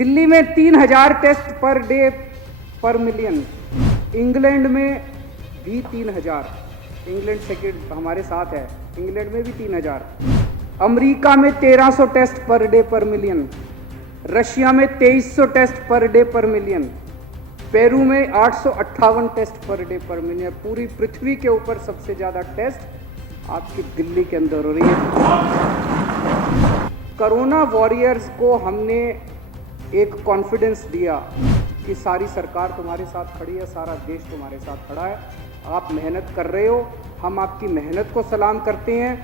दिल्ली में 3000 test per day पर million. England में भी 3000। इंग्लैंड सेकेंड हमारे साथ है, इंग्लैंड में भी 3000। अमेरिका में 1300 टेस्ट पर डे पर मिलियन। रशिया में 2300 टेस्ट पर डे पर मिलियन। पेरू में 858 टेस्ट पर डे पर मिलियन। पूरी पृथ्वी के ऊपर सबसे ज़्यादा टेस्ट आपकी दिल्ली के अंदर हो रही है। कोरोना वॉरियर्स को हमने एक कॉन्फिडेंस दिया कि सारी सरकार तुम्हारे साथ खड़ी है, सारा देश तुम्हारे साथ खड़ा है, आप मेहनत कर रहे हो, हम आपकी मेहनत को सलाम करते हैं।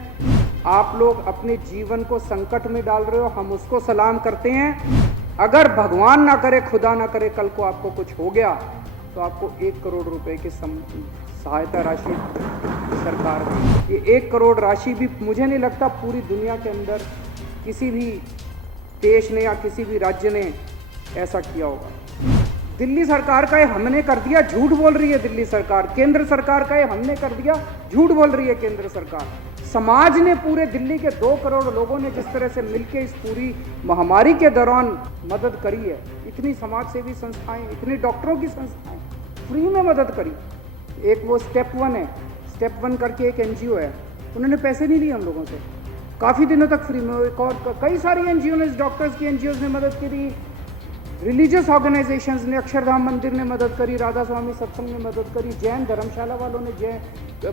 आप लोग अपने जीवन को संकट में डाल रहे हो, हम उसको सलाम करते हैं। अगर भगवान ना करे, खुदा ना करे, कल को आपको कुछ हो गया तो आपको 1 करोड़ रुपए की सहायता राशि सरकार की। ये 1 करोड़ राशि भी मुझे नहीं लगता पूरी दुनिया के अंदर किसी भी देश ने या किसी भी राज्य ने ऐसा किया होगा। दिल्ली सरकार का ये हमने कर दिया, झूठ बोल रही है दिल्ली सरकार। केंद्र सरकार का ये हमने कर दिया, झूठ बोल रही है केंद्र सरकार। समाज ने, पूरे दिल्ली के 2 करोड़ लोगों ने जिस तरह से मिलकर इस पूरी महामारी के दौरान मदद करी है, इतनी समाज सेवी संस्थाएं, इतनी डॉक्टरों की संस्थाएं फ्री में मदद करी। एक वो स्टेप 1 है, स्टेप 1 करके एक NGO है, उन्होंने पैसे नहीं लिए हम लोगों से, काफ़ी दिनों तक फ्री में। एक और कई सारी NGO ने, डॉक्टर्स की NGOs ने मदद करी, रिलीजियस ऑर्गेनाइजेशंस ने, अक्षरधाम मंदिर ने मदद करी, राधा स्वामी सत्संग ने मदद करी, जैन धर्मशाला वालों ने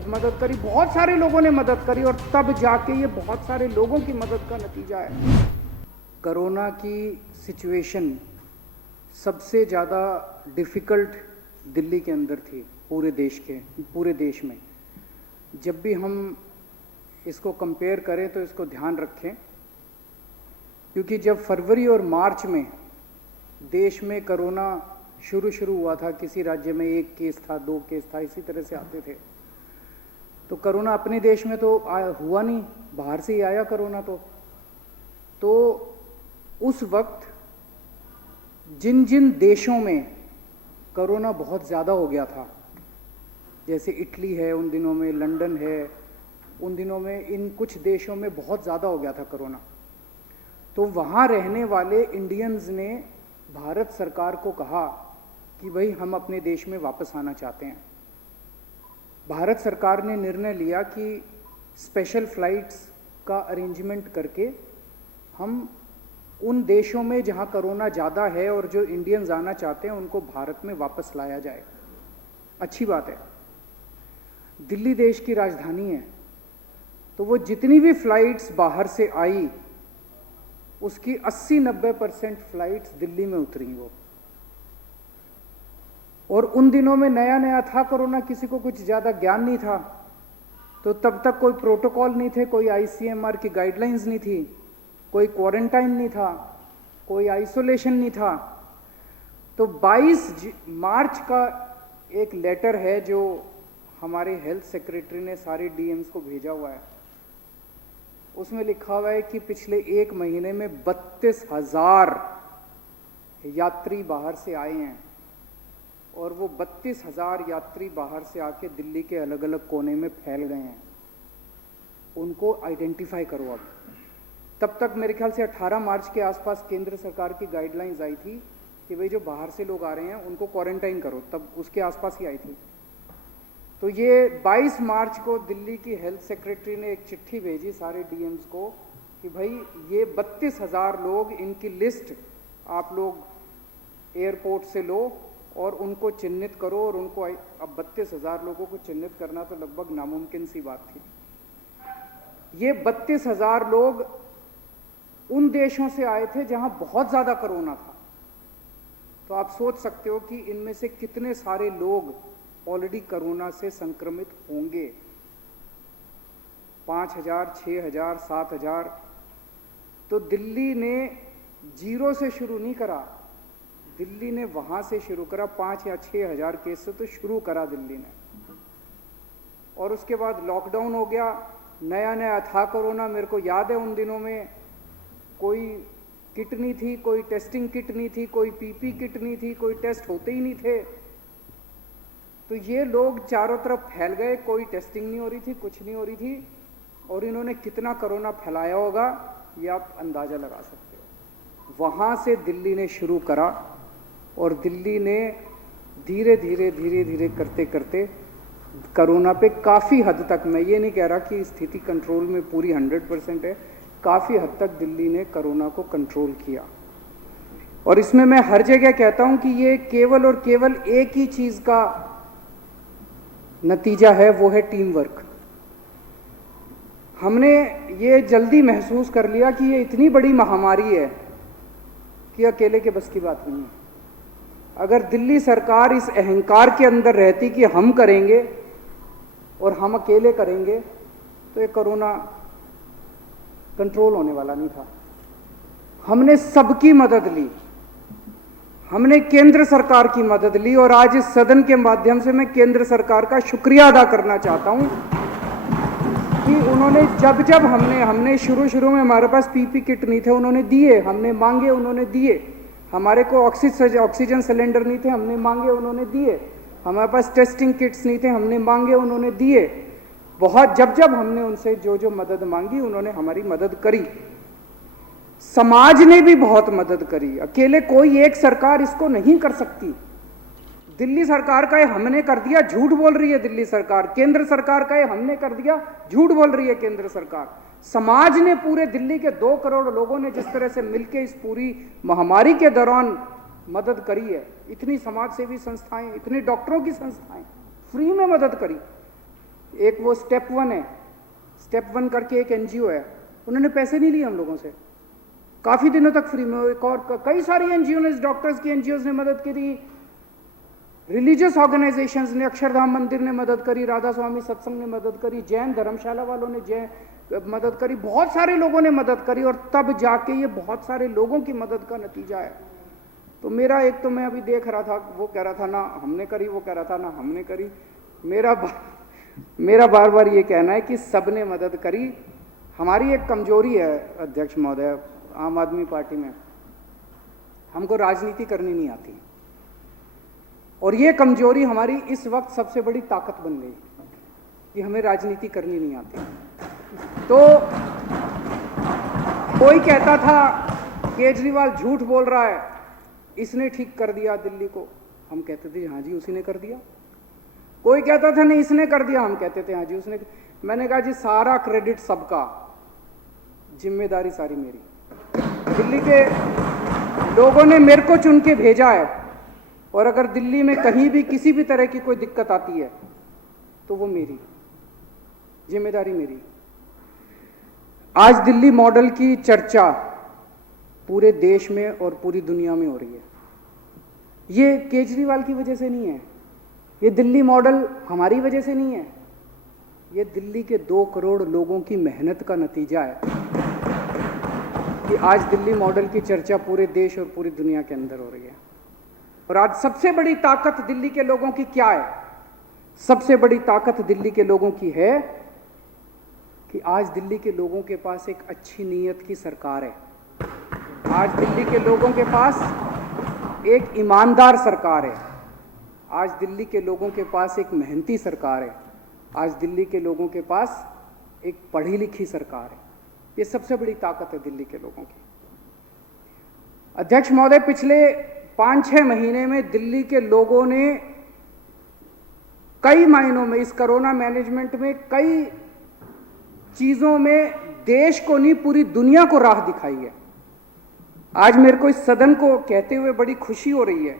मदद करी, बहुत सारे लोगों ने मदद करी। और तब जाके ये बहुत सारे लोगों की मदद का नतीजा है। कोरोना की सिचुएशन सबसे ज़्यादा डिफ़िकल्ट दिल्ली के अंदर थी, पूरे देश में। जब भी हम इसको कंपेयर करें तो इसको ध्यान रखें, क्योंकि जब फरवरी और मार्च में देश में कोरोना शुरू हुआ था, किसी राज्य में 1 केस था, 2 केस था, इसी तरह से आते थे, तो कोरोना अपने देश में तो हुआ नहीं, बाहर से ही आया कोरोना। तो उस वक्त जिन जिन देशों में कोरोना बहुत ज़्यादा हो गया था, जैसे इटली है उन दिनों में, लंदन है उन दिनों में, इन कुछ देशों में बहुत ज़्यादा हो गया था कोरोना, तो वहाँ रहने वाले इंडियंस ने भारत सरकार को कहा कि भाई हम अपने देश में वापस आना चाहते हैं। भारत सरकार ने निर्णय लिया कि स्पेशल फ्लाइट्स का अरेंजमेंट करके हम उन देशों में जहाँ कोरोना ज़्यादा है और जो इंडियंस आना चाहते हैं उनको भारत में वापस लाया जाए। अच्छी बात है, दिल्ली देश की राजधानी है, तो वो जितनी भी फ्लाइट्स बाहर से आई उसकी 80-90% फ्लाइट्स दिल्ली में उतरी वो। और उन दिनों में नया नया था कोरोना, किसी को कुछ ज़्यादा ज्ञान नहीं था, तो तब तक कोई प्रोटोकॉल नहीं थे, कोई ICMR की गाइडलाइंस नहीं थी, कोई क्वारंटाइन नहीं था, कोई आइसोलेशन नहीं था। तो 22 मार्च का एक लेटर है जो हमारे हेल्थ सेक्रेटरी ने सारे DMs को भेजा हुआ है, उसमें लिखा हुआ है कि पिछले 1 महीने में 32,000 यात्री बाहर से आए हैं, और वो 32,000 यात्री बाहर से आके दिल्ली के अलग अलग कोने में फैल गए हैं। उनको आइडेंटिफाई करो अब। तब तक मेरे ख्याल से 18 मार्च के आसपास केंद्र सरकार की गाइडलाइंस आई थी कि भाई जो बाहर से लोग आ रहे हैं उनको क्वारंटाइन करो, तब उसके आसपास ही आई थी। तो ये 22 मार्च को दिल्ली की हेल्थ सेक्रेटरी ने एक चिट्ठी भेजी सारे DMs को कि भाई ये 32,000 लोग, इनकी लिस्ट आप लोग एयरपोर्ट से लो और उनको चिन्हित करो। और उनको अब 32,000 लोगों को चिन्हित करना तो लगभग नामुमकिन सी बात थी। ये 32,000 लोग उन देशों से आए थे जहां बहुत ज़्यादा कोरोना था, तो आप सोच सकते हो कि इनमें से कितने सारे लोग ऑलरेडी कोरोना से संक्रमित होंगे। 5,000, 6,000, 7,000। तो दिल्ली ने 0 से शुरू नहीं करा, दिल्ली ने वहाँ से शुरू करा, 5 या 6,000 केस से तो शुरू करा दिल्ली ने। और उसके बाद लॉकडाउन हो गया, नया नया था कोरोना। मेरे को याद है उन दिनों में कोई किट नहीं थी, कोई टेस्टिंग किट नहीं थी, कोई PP किट नहीं थी, कोई टेस्ट होते ही नहीं थे। तो ये लोग चारों तरफ फैल गए, कोई टेस्टिंग नहीं हो रही थी, कुछ नहीं हो रही थी, और इन्होंने कितना कोरोना फैलाया होगा ये आप अंदाज़ा लगा सकते हो। वहाँ से दिल्ली ने शुरू करा और दिल्ली ने धीरे धीरे करते करते कोरोना पे काफ़ी हद तक, मैं ये नहीं कह रहा कि स्थिति कंट्रोल में पूरी 100% है, काफ़ी हद तक दिल्ली ने कोरोना को कंट्रोल किया। और इसमें मैं हर जगह कहता हूँ कि ये केवल और केवल एक ही चीज़ का नतीजा है, वो है टीम वर्क। हमने ये जल्दी महसूस कर लिया कि ये इतनी बड़ी महामारी है कि अकेले के बस की बात नहीं है। अगर दिल्ली सरकार इस अहंकार के अंदर रहती कि हम करेंगे और हम अकेले करेंगे तो ये कोरोना कंट्रोल होने वाला नहीं था। हमने सबकी मदद ली, हमने केंद्र सरकार की मदद ली और आज इस सदन के माध्यम से मैं केंद्र सरकार का शुक्रिया अदा करना चाहता हूं कि उन्होंने जब हमने शुरू में हमारे पास पीपी किट नहीं थे, उन्होंने दिए, हमने मांगे उन्होंने दिए। हमारे को ऑक्सीजन सिलेंडर नहीं थे, हमने मांगे उन्होंने दिए। हमारे पास टेस्टिंग किट्स नहीं थे, हमने मांगे उन्होंने दिए। बहुत जब हमने उनसे जो मदद मांगी उन्होंने हमारी मदद करी। समाज ने भी बहुत मदद करी। अकेले कोई एक सरकार इसको नहीं कर सकती। दिल्ली सरकार का ये हमने कर दिया, झूठ बोल रही है दिल्ली सरकार। केंद्र सरकार का ये हमने कर दिया, झूठ बोल रही है केंद्र सरकार। समाज ने, पूरे दिल्ली के 2 करोड़ लोगों ने जिस तरह से मिलकर इस पूरी महामारी के दौरान मदद करी है, इतनी समाज सेवी संस्थाएं, इतनी डॉक्टरों की संस्थाएं फ्री में मदद करी। एक वो स्टेप 1 है, स्टेप 1 करके एक एनजीओ है, उन्होंने पैसे नहीं लिए हम लोगों से, काफी दिनों तक फ्री में। एक और कई सारी एनजीओ ने, डॉक्टर्स की एनजीओ ने मदद करी, रिलीजियस ऑर्गेनाइजेशंस ने, अक्षरधाम मंदिर ने मदद करी, राधा स्वामी सत्संग ने मदद करी, जैन धर्मशाला वालों ने मदद करी, बहुत सारे लोगों ने मदद करी और तब जाके ये बहुत सारे लोगों की मदद का नतीजा है। तो मेरा एक, तो मैं अभी देख रहा था, वो कह रहा था ना हमने करी, वो कह रहा था ना हमने करी। मेरा बार बार ये कहना है कि सबने मदद करी। हमारी एक कमजोरी है अध्यक्ष महोदय, आम आदमी पार्टी में हमको राजनीति करनी नहीं आती और ये कमजोरी हमारी इस वक्त सबसे बड़ी ताकत बन गई कि हमें राजनीति करनी नहीं आती। तो कोई कहता था केजरीवाल झूठ बोल रहा है, इसने ठीक कर दिया दिल्ली को, हम कहते थे हाँ जी उसी ने कर दिया। कोई कहता था नहीं इसने कर दिया, हम कहते थे हाँ जी उसने। मैंने कहा जी सारा क्रेडिट सबका, जिम्मेदारी सारी मेरी। दिल्ली के लोगों ने मेरे को चुन के भेजा है और अगर दिल्ली में कहीं भी किसी भी तरह की कोई दिक्कत आती है तो वो मेरी जिम्मेदारी मेरी। आज दिल्ली मॉडल की चर्चा पूरे देश में और पूरी दुनिया में हो रही है। ये केजरीवाल की वजह से नहीं है, ये दिल्ली मॉडल हमारी वजह से नहीं है, ये दिल्ली के 2 करोड़ लोगों की मेहनत का नतीजा है कि आज दिल्ली मॉडल की चर्चा पूरे देश और पूरी दुनिया के अंदर हो रही है। और आज सबसे बड़ी ताकत दिल्ली के लोगों की क्या है? सबसे बड़ी ताकत दिल्ली के लोगों की है कि आज दिल्ली के लोगों के पास एक अच्छी नीयत की सरकार है। आज दिल्ली के लोगों के पास एक ईमानदार सरकार है। आज दिल्ली के लोगों के पास एक मेहनती सरकार है। आज दिल्ली के लोगों के पास एक पढ़ी लिखी सरकार है। ये सबसे बड़ी ताकत है दिल्ली के लोगों की। अध्यक्ष महोदय, पिछले 5-6 महीने में दिल्ली के लोगों ने कई मायनों में इस कोरोना मैनेजमेंट में कई चीजों में देश को नहीं पूरी दुनिया को राह दिखाई है। आज मेरे को इस सदन को कहते हुए बड़ी खुशी हो रही है।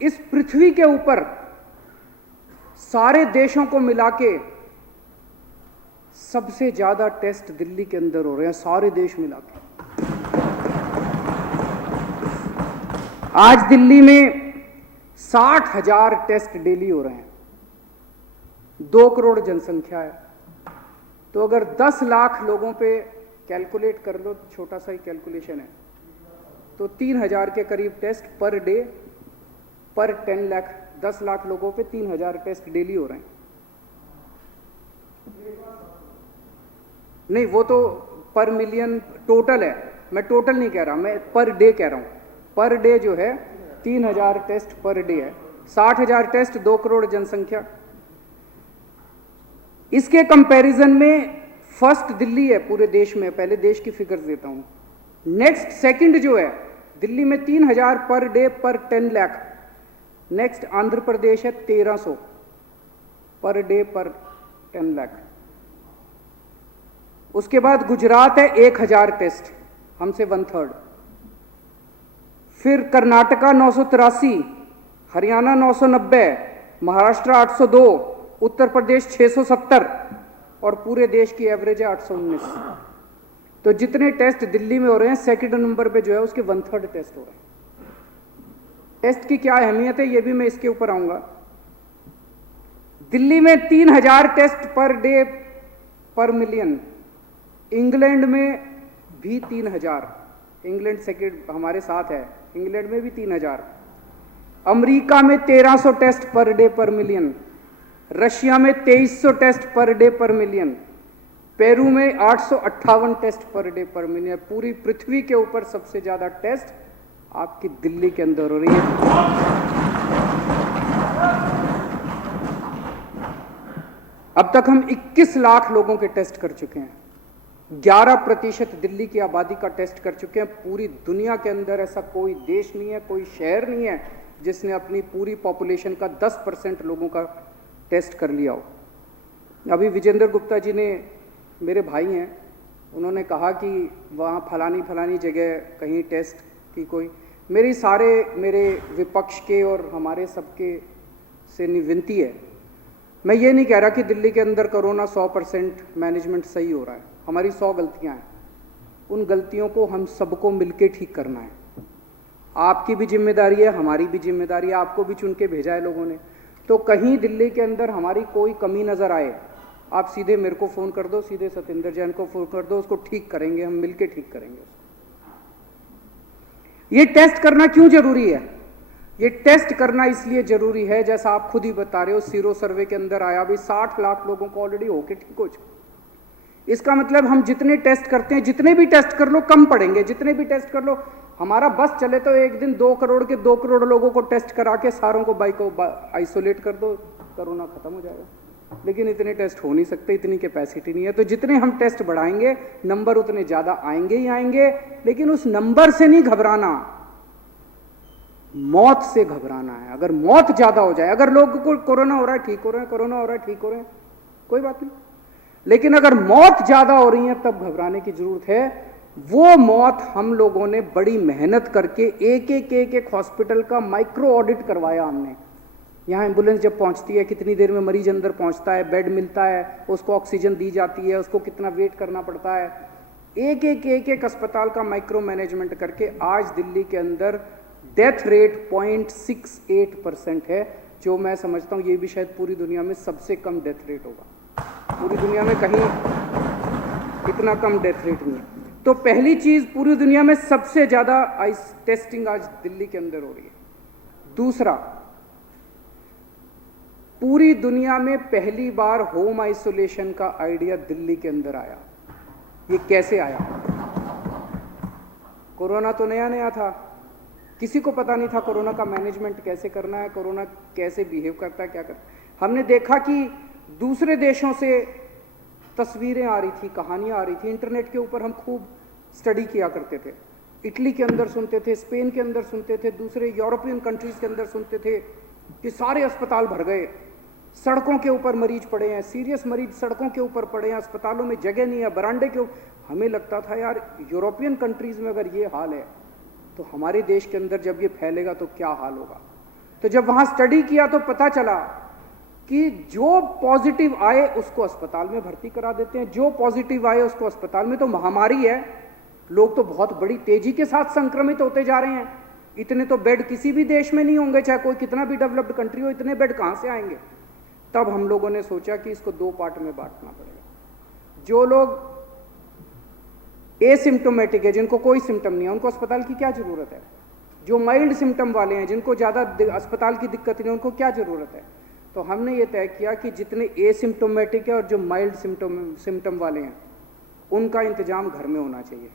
इस पृथ्वी के ऊपर सारे देशों को मिला के सबसे ज्यादा टेस्ट दिल्ली के अंदर हो रहे हैं, सारे देश मिला के। आज दिल्ली में 60,000 टेस्ट डेली हो रहे हैं। 2 करोड़ जनसंख्या है, तो अगर 10 लाख लोगों पे कैलकुलेट कर लो, छोटा सा ही कैलकुलेशन है, तो 3,000 के करीब टेस्ट पर डे पर 10 लाख, 10 लाख लोगों पे 3,000 टेस्ट डेली हो रहे हैं। नहीं, वो तो पर मिलियन टोटल है, मैं टोटल नहीं कह रहा, मैं पर डे कह रहा हूं। पर डे जो है 3,000 टेस्ट पर डे है। 60,000 टेस्ट, 2 करोड़ जनसंख्या। इसके कंपैरिजन में फर्स्ट दिल्ली है पूरे देश में। पहले देश की फिगर्स देता हूं। नेक्स्ट सेकंड जो है दिल्ली में 3000 पर डे पर 10 लाख। नेक्स्ट आंध्र प्रदेश है 1300 पर डे पर 10 लाख। उसके बाद गुजरात है 1000 टेस्ट, हमसे 1/3। फिर कर्नाटका 983, हरियाणा 990, महाराष्ट्र 802, उत्तर प्रदेश 670 और पूरे देश की एवरेज है 819। तो जितने टेस्ट दिल्ली में हो रहे हैं सेकंड नंबर पे जो है उसके 1/3 टेस्ट हो रहे हैं। टेस्ट की क्या अहमियत है ये भी मैं इसके ऊपर आऊंगा। दिल्ली में 3000 टेस्ट पर डे पर मिलियन। इंग्लैंड में भी 3000, इंग्लैंड सेकंड हमारे साथ है, इंग्लैंड में भी 3000। अमेरिका में 1300 टेस्ट पर डे पर मिलियन। रशिया में 2300 टेस्ट पर डे पर मिलियन। पेरू में 858 टेस्ट पर डे पर मिलियन। पूरी पृथ्वी के ऊपर सबसे ज्यादा टेस्ट आपकी दिल्ली के अंदर हो रही है। अब तक हम 21 लाख लोगों के टेस्ट कर चुके हैं। 11% दिल्ली की आबादी का टेस्ट कर चुके हैं। पूरी दुनिया के अंदर ऐसा कोई देश नहीं है, कोई शहर नहीं है जिसने अपनी पूरी पॉपुलेशन का 10% लोगों का टेस्ट कर लिया हो। अभी विजेंद्र गुप्ता जी ने, मेरे भाई हैं, उन्होंने कहा कि वहाँ फलानी जगह कहीं टेस्ट की कोई, मेरे विपक्ष के और हमारे सबके से विनती है, मैं ये नहीं कह रहा कि दिल्ली के अंदर कोरोना 100% मैनेजमेंट सही हो रहा है। हमारी 100 गलतियां हैं, उन गलतियों को हम सबको मिलके ठीक करना है। आपकी भी जिम्मेदारी है, हमारी भी जिम्मेदारी है। आपको भी चुन के भेजा है लोगों ने, तो कहीं दिल्ली के अंदर हमारी कोई कमी नजर आए, आप सीधे मेरे को फोन कर दो, सीधे सत्येंद्र जैन को फोन कर दो, उसको ठीक करेंगे, हम मिलके ठीक करेंगे उसको। ये टेस्ट करना क्यों जरूरी है? ये टेस्ट करना इसलिए जरूरी है, जैसा आप खुद ही बता रहे हो, सीरो सर्वे के अंदर आया भी 60 लाख लोगों को ऑलरेडी होके ठीक हो चुके। इसका मतलब हम जितने टेस्ट करते हैं, जितने भी टेस्ट कर लो कम पड़ेंगे। जितने भी टेस्ट कर लो, हमारा बस चले तो एक दिन 2 करोड़ लोगों को टेस्ट करा के सारों को आइसोलेट कर दो, कोरोना खत्म हो जाएगा। लेकिन इतने टेस्ट हो नहीं सकते, इतनी कैपेसिटी नहीं है। तो जितने हम टेस्ट बढ़ाएंगे नंबर उतने ज्यादा आएंगे ही आएंगे। लेकिन उस नंबर से नहीं घबराना, मौत से घबराना है। अगर मौत ज्यादा हो जाए, अगर लोगों को कोरोना हो रहा है ठीक हो रहे हैं, कोरोना हो रहा है ठीक हो रहे हैं, कोई बात नहीं। लेकिन अगर मौत ज्यादा हो रही है तब घबराने की जरूरत है। वो मौत हम लोगों ने बड़ी मेहनत करके एक हॉस्पिटल का माइक्रो ऑडिट करवाया हमने। यहाँ एम्बुलेंस जब पहुंचती है, कितनी देर में मरीज अंदर पहुंचता है, बेड मिलता है, उसको ऑक्सीजन दी जाती है, उसको कितना वेट करना पड़ता है। एक अस्पताल का माइक्रो मैनेजमेंट करके आज दिल्ली के अंदर डेथ रेट 0.68% है, जो मैं समझता हूँ ये भी शायद पूरी दुनिया में सबसे कम डेथ रेट होगा। पूरी दुनिया में कहीं इतना कम डेथ रेट नहीं है। तो पहली चीज, पूरी दुनिया में सबसे ज्यादा आइस टेस्टिंग आज दिल्ली के अंदर हो रही है। दूसरा, पूरी दुनिया में पहली बार होम आइसोलेशन का आइडिया दिल्ली के अंदर आया। ये कैसे आया? कोरोना तो नया था, किसी को पता नहीं था कोरोना का मैनेजमेंट कैसे करना है, कोरोना कैसे बिहेव करता है, क्या करता है। हमने देखा कि दूसरे देशों से तस्वीरें आ रही थी, कहानियां आ रही थी, इंटरनेट के ऊपर हम खूब स्टडी किया करते थे। इटली के अंदर सुनते थे, स्पेन के अंदर सुनते थे, दूसरे यूरोपियन कंट्रीज के अंदर सुनते थे कि सारे अस्पताल भर गए, सड़कों के ऊपर मरीज पड़े हैं, सीरियस मरीज सड़कों के ऊपर पड़े हैं, अस्पतालों में जगह नहीं है, बरामदे के ऊपर। हमें लगता था यार यूरोपियन कंट्रीज में अगर ये हाल है तो हमारे देश के अंदर जब ये फैलेगा तो क्या हाल होगा। तो जब वहां स्टडी किया तो पता चला कि जो पॉजिटिव आए उसको अस्पताल में भर्ती करा देते हैं, जो पॉजिटिव आए उसको अस्पताल में। तो महामारी है, लोग तो बहुत बड़ी तेजी के साथ संक्रमित होते जा रहे हैं। इतने तो बेड किसी भी देश में नहीं होंगे, चाहे कोई कितना भी डेवलप्ड कंट्री हो, इतने बेड कहां से आएंगे। तब हम लोगों ने सोचा कि इसको 2 पार्ट में बांटना पड़ेगा। जो लोग एसिम्टोमेटिक है, जिनको कोई सिम्टम नहीं है, उनको अस्पताल की क्या जरूरत है। जो माइल्ड सिम्टम वाले हैं, जिनको ज्यादा अस्पताल की दिक्कत नहीं है, उनको क्या जरूरत है। तो हमने ये तय किया कि जितने एसिम्टोमेटिक है और जो माइल्ड सिम्टम वाले हैं, उनका इंतजाम घर में होना चाहिए।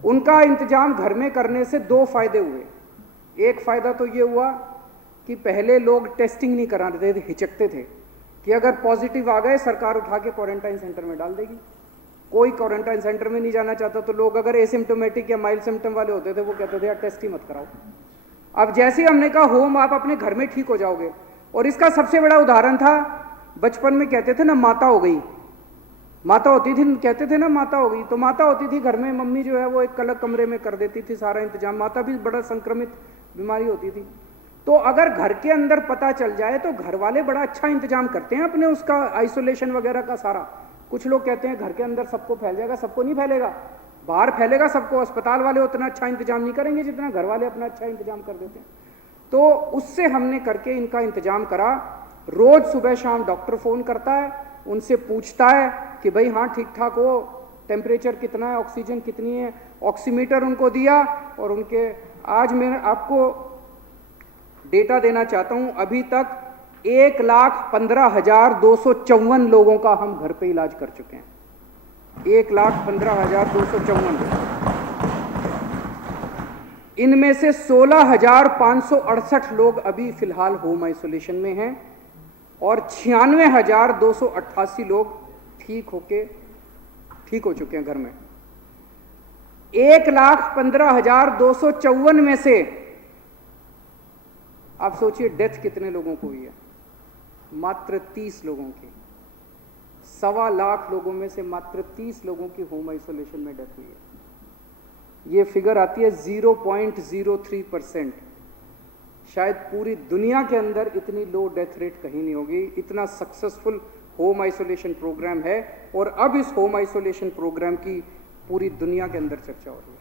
उनका इंतजाम घर में करने से 2 फायदे हुए। एक फायदा तो ये हुआ कि पहले लोग टेस्टिंग नहीं कराते थे, हिचकते थे कि अगर पॉजिटिव आ गए सरकार उठा के क्वारंटाइन सेंटर में डाल देगी। कोई क्वारंटाइन सेंटर में नहीं जाना चाहता, तो लोग अगर एसिम्टोमेटिक या माइल्ड सिम्टम वाले होते थे वो कहते थे यार टेस्ट ही मत कराओ। अब जैसे ही हमने कहा होम आप अपने घर में ठीक हो जाओगे, और इसका सबसे बड़ा उदाहरण था, बचपन में कहते थे ना माता हो गई, माता होती थी, कहते थे ना माता हो गई, तो माता होती थी घर में, मम्मी जो है वो एक अलग कमरे में कर देती थी सारा इंतजाम, माता भी बड़ा संक्रमित बीमारी होती थी। तो अगर घर के अंदर पता चल जाए तो घर वाले बड़ा अच्छा इंतजाम करते हैं अपने उसका आइसोलेशन वगैरह का सारा। कुछ लोग कहते हैं घर के अंदर सबको फैल जाएगा, सबको नहीं फैलेगा, बाहर फैलेगा सबको। अस्पताल वाले उतना अच्छा इंतजाम नहीं करेंगे जितना घर वाले अपना अच्छा इंतजाम कर देते हैं। तो उससे हमने करके इनका इंतजाम करा। रोज सुबह शाम डॉक्टर फोन करता है, उनसे पूछता है कि भाई हाँ ठीक ठाक हो, टेम्परेचर कितना है, ऑक्सीजन कितनी है, ऑक्सीमीटर उनको दिया। और उनके आज मैं आपको डेटा देना चाहता हूं, अभी तक 1,15,254 लोगों का हम घर पे इलाज कर चुके हैं। 1,15,254। इनमें से 16,568 लोग अभी फिलहाल होम आइसोलेशन में हैं और 96,288 लोग ठीक हो चुके हैं घर में। 1,15,254 में से आप सोचिए डेथ कितने लोगों को हुई है? मात्र 30 लोगों की। 1.25 लाख लोगों में से मात्र 30 लोगों की होम आइसोलेशन में डेथ हुई है। ये फिगर आती है 0.03%। शायद पूरी दुनिया के अंदर इतनी लो डेथ रेट कहीं नहीं होगी। इतना सक्सेसफुल होम आइसोलेशन प्रोग्राम है, और अब इस होम आइसोलेशन प्रोग्राम की पूरी दुनिया के अंदर चर्चा हो रही है।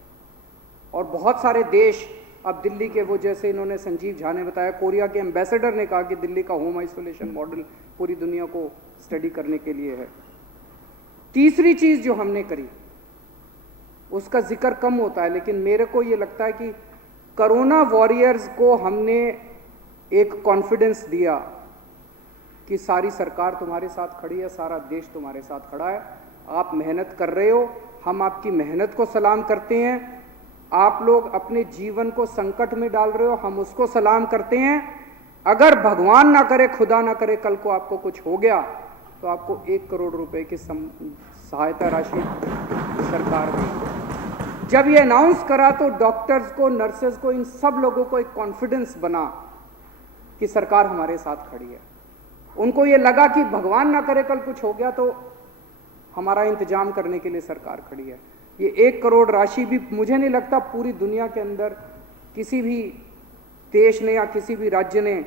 और बहुत सारे देश अब दिल्ली के, वो जैसे इन्होंने संजीव झा ने बताया, कोरिया के एम्बेसडर ने कहा कि दिल्ली का होम आइसोलेशन मॉडल पूरी दुनिया को स्टडी करने के लिए है। तीसरी चीज जो हमने करी उसका जिक्र कम होता है, लेकिन मेरे को ये लगता है कि कोरोना वॉरियर्स को हमने एक कॉन्फिडेंस दिया कि सारी सरकार तुम्हारे साथ खड़ी है, सारा देश तुम्हारे साथ खड़ा है, आप मेहनत कर रहे हो, हम आपकी मेहनत को सलाम करते हैं। आप लोग अपने जीवन को संकट में डाल रहे हो, हम उसको सलाम करते हैं। अगर भगवान ना करे, खुदा ना करे, कल को आपको कुछ हो गया तो आपको 1 करोड़ रुपए की सहायता राशि सरकार देगी। जब ये अनाउंस करा तो डॉक्टर्स को, नर्सेज को, इन सब लोगों को एक कॉन्फिडेंस बना कि सरकार हमारे साथ खड़ी है। उनको ये लगा कि भगवान ना करे कल कुछ हो गया तो हमारा इंतजाम करने के लिए सरकार खड़ी है। ये 1 करोड़ राशि भी मुझे नहीं लगता पूरी दुनिया के अंदर किसी भी देश ने या किसी भी राज्य ने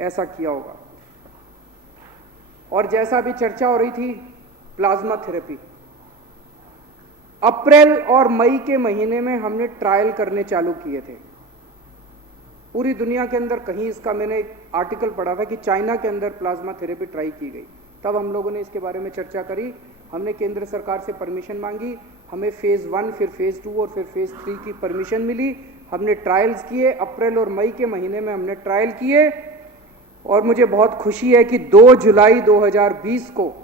ऐसा किया होगा। और जैसा भी चर्चा हो रही थी, प्लाज्मा थेरेपी, अप्रैल और मई के महीने में हमने ट्रायल करने चालू किए थे। पूरी दुनिया के अंदर कहीं इसका, मैंने एक आर्टिकल पढ़ा था कि चाइना के अंदर प्लाज्मा थेरेपी ट्राई की गई। तब हम लोगों ने इसके बारे में चर्चा करी, हमने केंद्र सरकार से परमिशन मांगी, हमें फेज़ 1, फिर फेज़ 2 और फिर फेज़ 3 की परमिशन मिली। हमने ट्रायल्स किए, अप्रैल और मई के महीने में हमने ट्रायल किए। और मुझे बहुत खुशी है कि 2 जुलाई 2020 को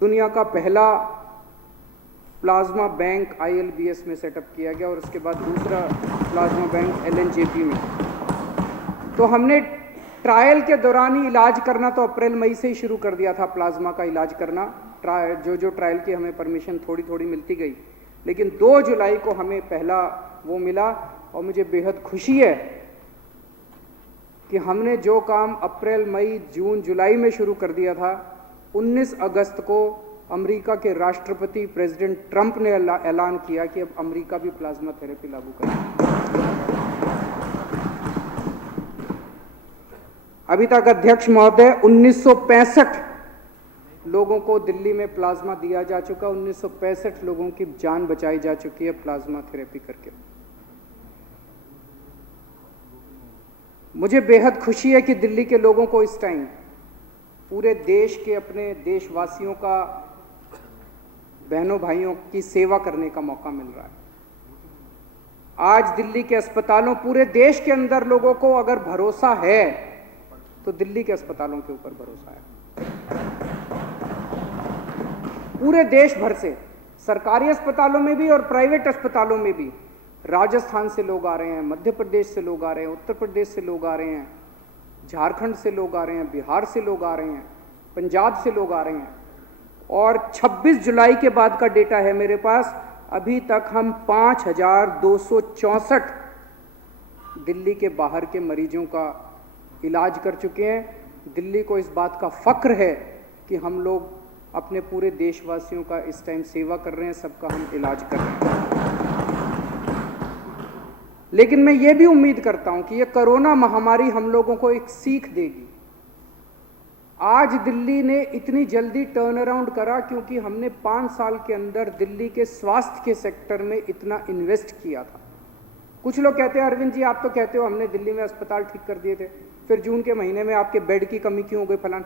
दुनिया का पहला प्लाज्मा बैंक ILBS में सेटअप किया गया, और उसके बाद दूसरा प्लाज्मा बैंक LNJP में। तो हमने ट्रायल के दौरान ही इलाज करना तो अप्रैल मई से ही शुरू कर दिया था, प्लाज्मा का इलाज करना। जो ट्रायल की हमें परमिशन थोड़ी थोड़ी मिलती गई, लेकिन 2 जुलाई को हमें पहला वो मिला। और मुझे बेहद खुशी है कि हमने जो काम अप्रैल, मई, जून, जुलाई में शुरू कर दिया था, 19 अगस्त को अमेरिका के राष्ट्रपति प्रेसिडेंट ट्रंप ने ऐलान किया कि अब अमेरिका भी प्लाज्मा थेरेपी लागू करेगा। अभी तक अध्यक्ष महोदय 1965 लोगों को दिल्ली में प्लाज्मा दिया जा चुका, 1965 लोगों की जान बचाई जा चुकी है प्लाज्मा थेरेपी करके। मुझे बेहद खुशी है कि दिल्ली के लोगों को इस टाइम पूरे देश के, अपने देशवासियों का, बहनों भाइयों की सेवा करने का मौका मिल रहा है। आज दिल्ली के अस्पतालों, पूरे देश के अंदर लोगों को अगर भरोसा है तो दिल्ली के अस्पतालों के ऊपर भरोसा है। पूरे देश भर से, सरकारी अस्पतालों में भी और प्राइवेट अस्पतालों में भी, राजस्थान से लोग आ रहे हैं, मध्य प्रदेश से लोग आ रहे हैं, उत्तर प्रदेश से लोग आ रहे हैं, झारखंड से लोग आ रहे हैं, बिहार से लोग आ रहे हैं, पंजाब से लोग आ रहे हैं। और 26 जुलाई के बाद का डेटा है मेरे पास, अभी तक हम 5,264 दिल्ली के बाहर के मरीजों का इलाज कर चुके हैं। दिल्ली को इस बात का फख्र है कि हम लोग अपने पूरे देशवासियों का इस टाइम सेवा कर रहे हैं, सबका हम इलाज कर रहे हैं। लेकिन मैं ये भी उम्मीद करता हूं कि ये कोरोना महामारी हम लोगों को एक सीख देगी। आज दिल्ली ने इतनी जल्दी टर्न अराउंड करा क्योंकि हमने 5 साल के अंदर दिल्ली के स्वास्थ्य के सेक्टर में इतना इन्वेस्ट किया था। कुछ लोग कहते हैं अरविंद जी आप तो कहते हो हमने दिल्ली में अस्पताल ठीक कर दिए थे, फिर जून के महीने में आपके बेड की कमी क्यों हो गई फलान।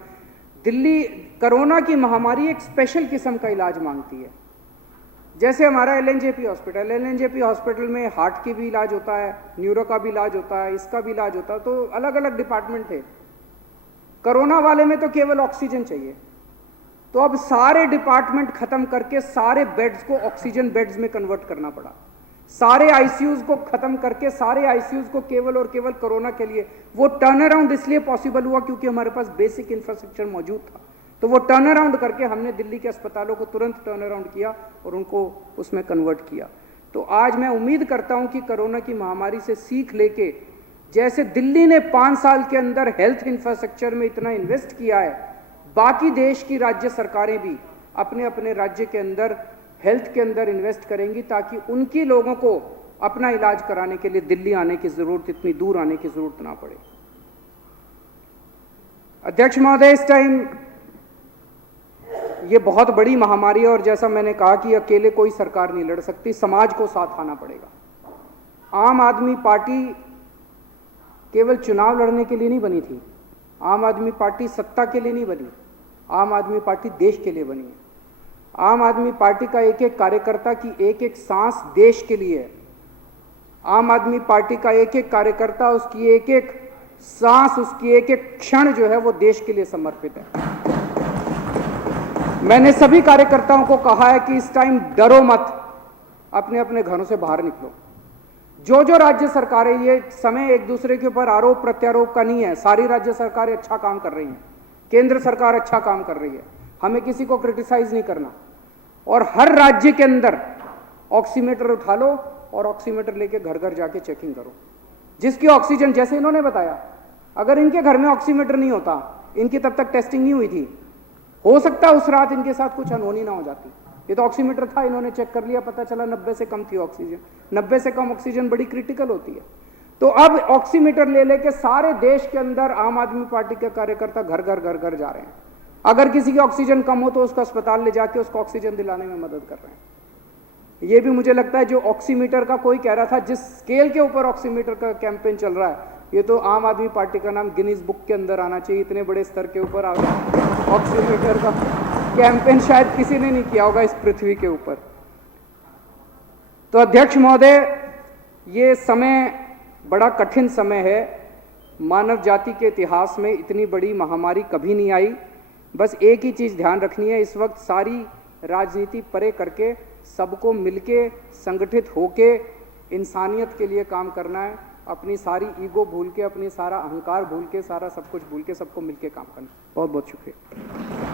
दिल्ली कोरोना की महामारी एक स्पेशल किस्म का इलाज मांगती है। जैसे हमारा एलएनजेपी हॉस्पिटल में हार्ट की भी इलाज होता है, न्यूरो का भी इलाज होता है, इसका भी इलाज होता है, तो अलग अलग डिपार्टमेंट थे। कोरोना वाले में तो केवल ऑक्सीजन चाहिए, तो अब सारे डिपार्टमेंट खत्म करके सारे बेड्स को ऑक्सीजन बेड्स में कन्वर्ट करना पड़ा। सारे आईसीयूज को खत्म करके सारे आईसीयूज को केवल और केवल कोरोना के लिए। वो टर्न अराउंड इसलिए पॉसिबल हुआ क्योंकि हमारे पास बेसिक इंफ्रास्ट्रक्चर मौजूद था। तो वो टर्न अराउंड करके हमने दिल्ली के अस्पतालों को तुरंत टर्न अराउंड किया और उनको उसमें कन्वर्ट किया। तो आज मैं उम्मीद करता हूं कि कोरोना की महामारी से सीख लेके जैसे दिल्ली ने 5 साल के अंदर हेल्थ इंफ्रास्ट्रक्चर में इतना इन्वेस्ट किया है, बाकी देश की राज्य सरकारें भी अपने अपने राज्य के अंदर हेल्थ के अंदर इन्वेस्ट करेंगी ताकि उनकी लोगों को अपना इलाज कराने के लिए दिल्ली आने की जरूरत, इतनी दूर आने की जरूरत ना पड़े। अध्यक्ष महोदय, इस टाइम ये बहुत बड़ी महामारी है और जैसा मैंने कहा कि अकेले कोई सरकार नहीं लड़ सकती, समाज को साथ आना पड़ेगा। आम आदमी पार्टी केवल चुनाव लड़ने के लिए नहीं बनी थी, आम आदमी पार्टी सत्ता के लिए नहीं बनी, आम आदमी पार्टी देश के लिए बनी है। आम आदमी पार्टी का एक एक कार्यकर्ता की एक एक सांस देश के लिए है। आम आदमी पार्टी का एक एक कार्यकर्ता, उसकी एक एक सांस, उसकी एक एक क्षण जो है वो देश के लिए समर्पित है। मैंने सभी कार्यकर्ताओं को कहा है कि इस टाइम डरो मत, अपने अपने घरों से बाहर निकलो। जो जो राज्य सरकारें, ये समय एक दूसरे के ऊपर आरोप प्रत्यारोप का नहीं है, सारी राज्य सरकारें अच्छा काम कर रही हैं, केंद्र सरकार अच्छा काम कर रही है, हमें किसी को क्रिटिसाइज नहीं करना। और हर राज्य के अंदर ऑक्सीमीटर उठा लो और ऑक्सीमीटर लेके घर घर जाके चेकिंग करो। जिसकी ऑक्सीजन, जैसे इन्होंने बताया, अगर इनके घर में ऑक्सीमीटर नहीं होता, इनकी तब तक टेस्टिंग नहीं हुई थी, हो सकता है उस रात इनके साथ कुछ अनहोनी ना हो जाती। ये तो ऑक्सीमीटर था, इन्होंने चेक कर लिया, पता चला 90 से कम थी ऑक्सीजन। 90 से कम ऑक्सीजन बड़ी क्रिटिकल होती है। तो अब ऑक्सीमीटर ले लेके सारे देश के अंदर आम आदमी पार्टी के कार्यकर्ता घर घर जा रहे हैं। अगर किसी की ऑक्सीजन कम हो तो उसको अस्पताल ले जाके उसको ऑक्सीजन दिलाने में मदद कर रहे हैं। ये भी मुझे लगता है जो ऑक्सीमीटर का कोई कह रहा था, जिस स्केल के ऊपर ऑक्सीमीटर का कैंपेन चल रहा है, ये तो आम आदमी पार्टी का नाम गिनीज बुक के अंदर आना चाहिए। इतने बड़े स्तर के ऊपर ऑक्सीमीटर का कैंपेन शायद किसी ने नहीं किया होगा इस पृथ्वी के ऊपर। तो अध्यक्ष महोदय, ये समय बड़ा कठिन समय है। मानव जाति के इतिहास में इतनी बड़ी महामारी कभी नहीं आई। बस एक ही चीज़ ध्यान रखनी है, इस वक्त सारी राजनीति परे करके सबको मिलके संगठित होके इंसानियत के लिए काम करना है। अपनी सारी ईगो भूल के, अपनी सारा अहंकार भूल के, सारा सब कुछ भूल के सबको मिलके काम करना। बहुत बहुत शुक्रिया।